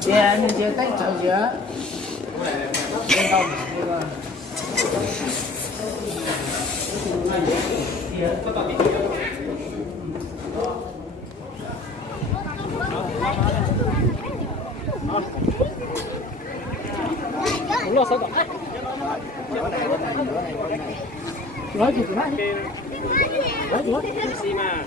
Chia nhưng chia cách chọn giữa. Nói gì nói đi. Nói gì nói. Xí mà.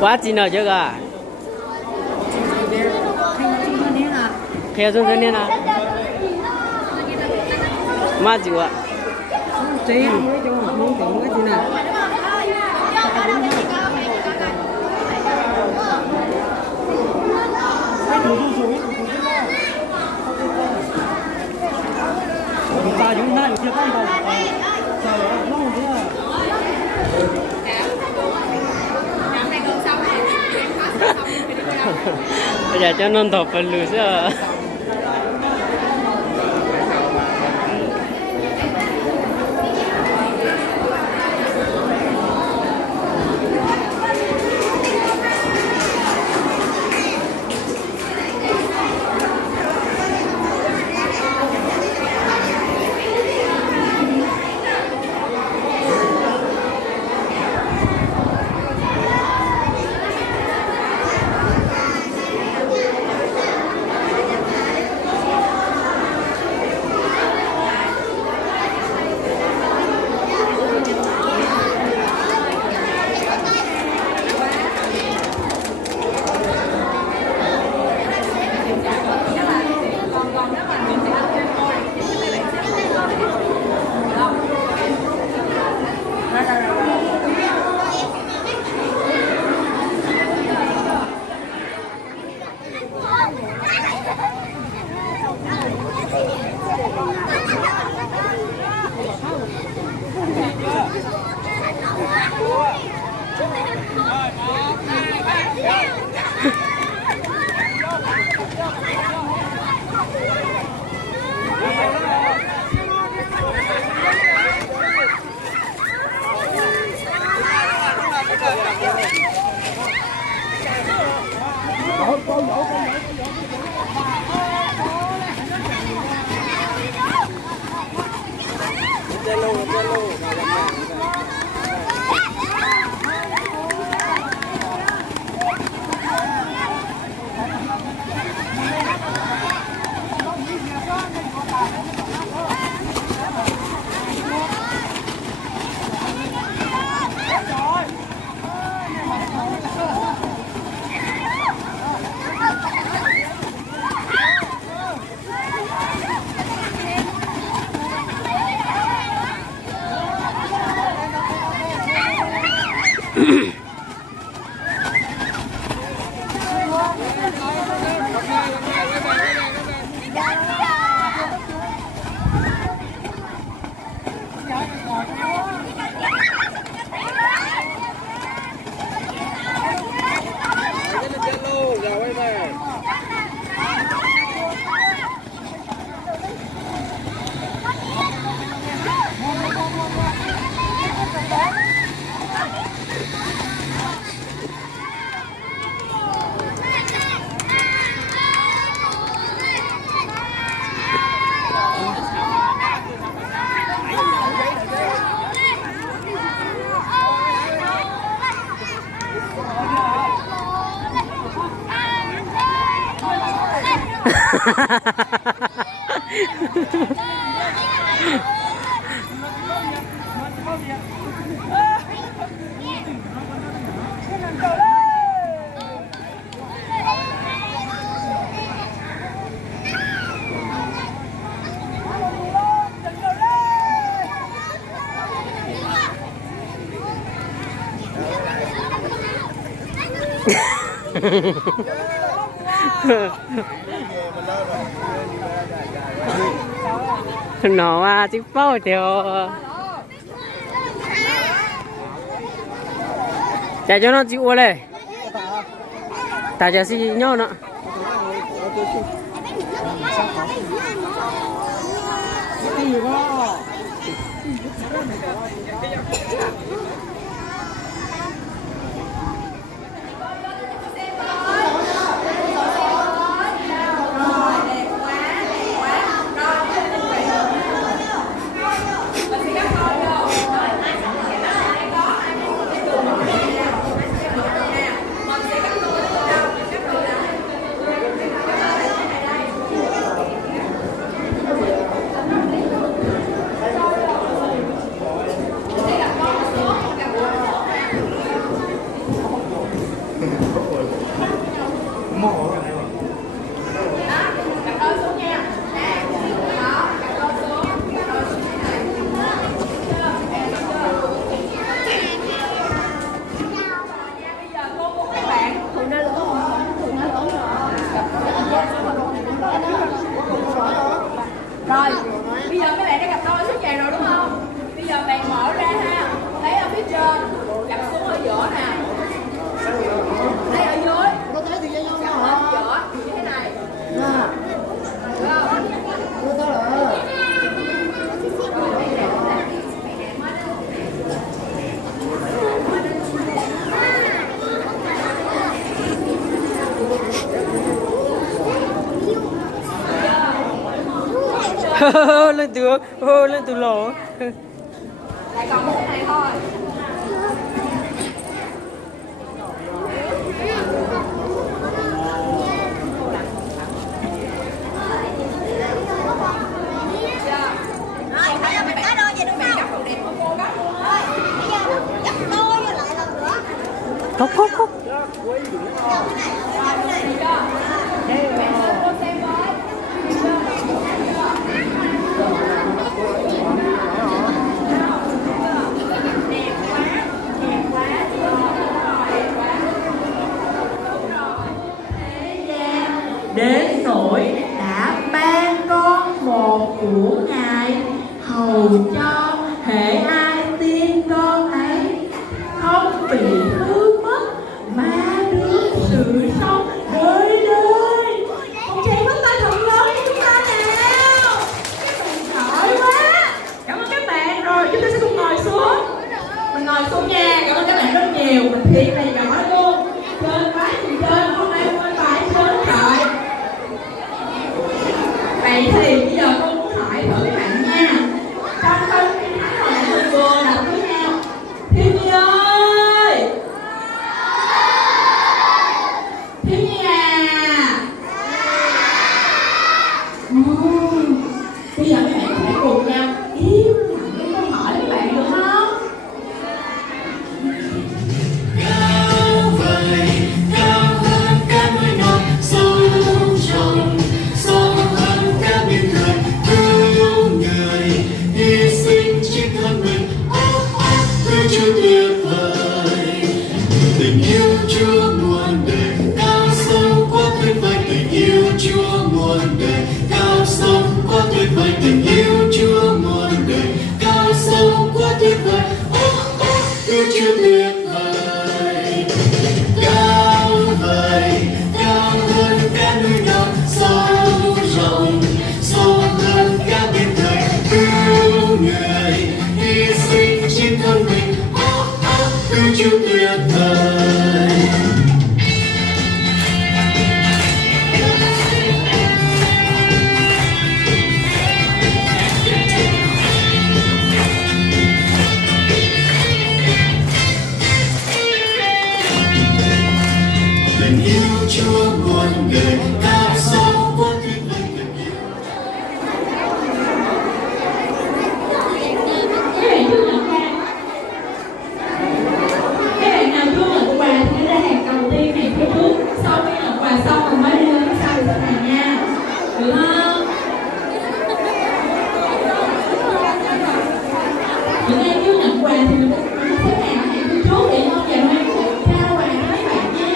quá chín rồi chứ cả khéo xuống thế này à mà chịu ạ Chị mới cho không tưởng cái gì nào. Ta chúng ta chưa có đâu. Trời ơi, nó không biết. bây giờ cho nên thọc phần lửa chứ nó à chứ bao theo chạy cho nó chịu này tại giờ xí nhau nữa Rồi, bây giờ mấy bạn đã gặp đôi xuống nhà rồi đúng không? Bây giờ bạn mở ra ha, thấy ở phía trên, gặp xuống ở giữa nè. Thấy ở dưới. Có thấy thì dây nhau nhau hả? Giữa, như thế này. Dạ. Được không? Được rồi. lên từ lỗ Lại còn một này thôi. Rồi, bây giờ mình tới đôi vậy đúng không? Cặp đồ đẹp của cô gắt luôn. Bây giờ dắt đôi vô lại lần nữa. cốc cốc cốc Đến nỗi đã ban con một của Ngài, hầu cho hễ ai tin con ấy không bị hư mất mà được sự sống đời đời. Một chàng bắt tay thật lớn cho chúng ta nào. Giỏi quá. Cảm ơn các bạn. Rồi chúng ta sẽ cùng ngồi xuống. Mình ngồi xuống nha. Cảm ơn các bạn rất nhiều. Mình thiệt là giỏi luôn. Chơi quá thì chơi. Hôm nay không phải chơi rồi. Vậy thì bây giờ con muốn hỏi thử các bạn nha. Trong câu kinh thánh hồi nãy mình vừa đọc với nhau, Thiên Nhi ơi, Thiên Nhi à. Bây giờ các bạn có thể cùng nhau im lặng cái câu hỏi các bạn được không? Cao vời, cao hơn các núi non, sâu rộng, sâu hơn các biển người, cứu người, hy sinh chính thân mình. Thương Chúa tuyệt vời, tình yêu Chúa muôn đời, cao sâu quá tuyệt vời, tình yêu Chúa muôn đời, cao sâu quá tuyệt vời, tình yêu Chúa muôn đời, cao sâu quá tuyệt vời. Thương Chúa tuyệt vời, cao vời, cao hơn các núi non, sâu rộng, sâu hơn các biển đời, cứu người, hy sinh chính thân mình. Thương Chúa tuyệt vời. Tình yêu Chúa muôn đời, cao sâu quá tuyệt vời, tình yêu. Các bạn nào chưa nhận quà thì ra hàng đầu tiên này phía trước. Sau khi nhận quà xong mình mới đi lên phía sau của này nha. Được không? Những ai chưa nhận quà thì mình sẽ xếp hàng ở hàng phía trước để không chờ mai trao quà cho mấy bạn nha.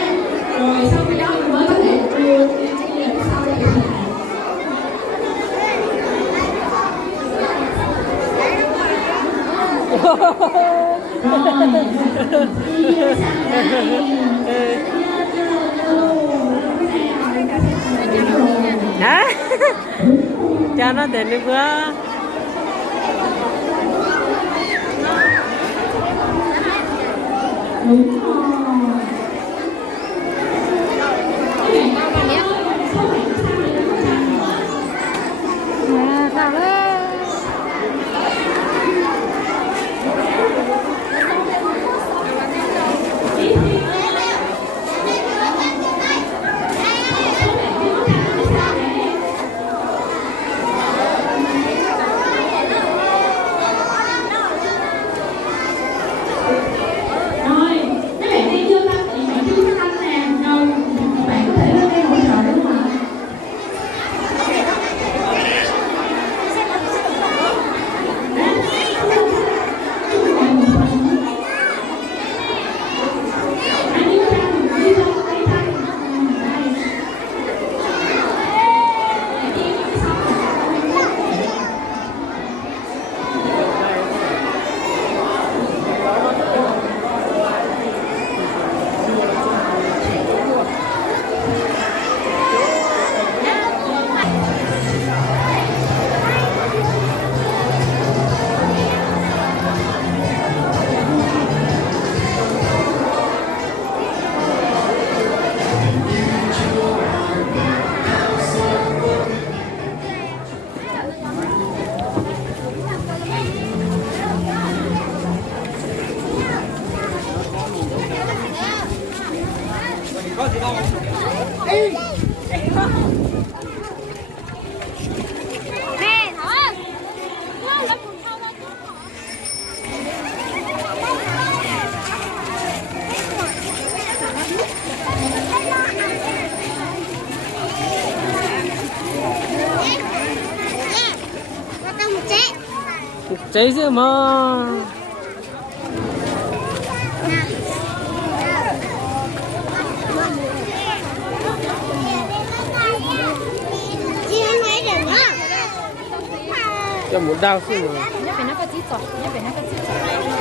hả cho nó tiền đi quá Rồi, các bạn đi chưa ta? Bạn chưa phát âm nè. Rồi, bạn có thể lên đây hỗ trợ đúng không ạ? Nè, thôi. Nó cùng không đâu. Nó tao một chế. cháy chứ mà Chị ăn mấy điểm nữa? cho một đau chứ mà nhấp về nó có chít giọt, nhấp về nó có chít giọt.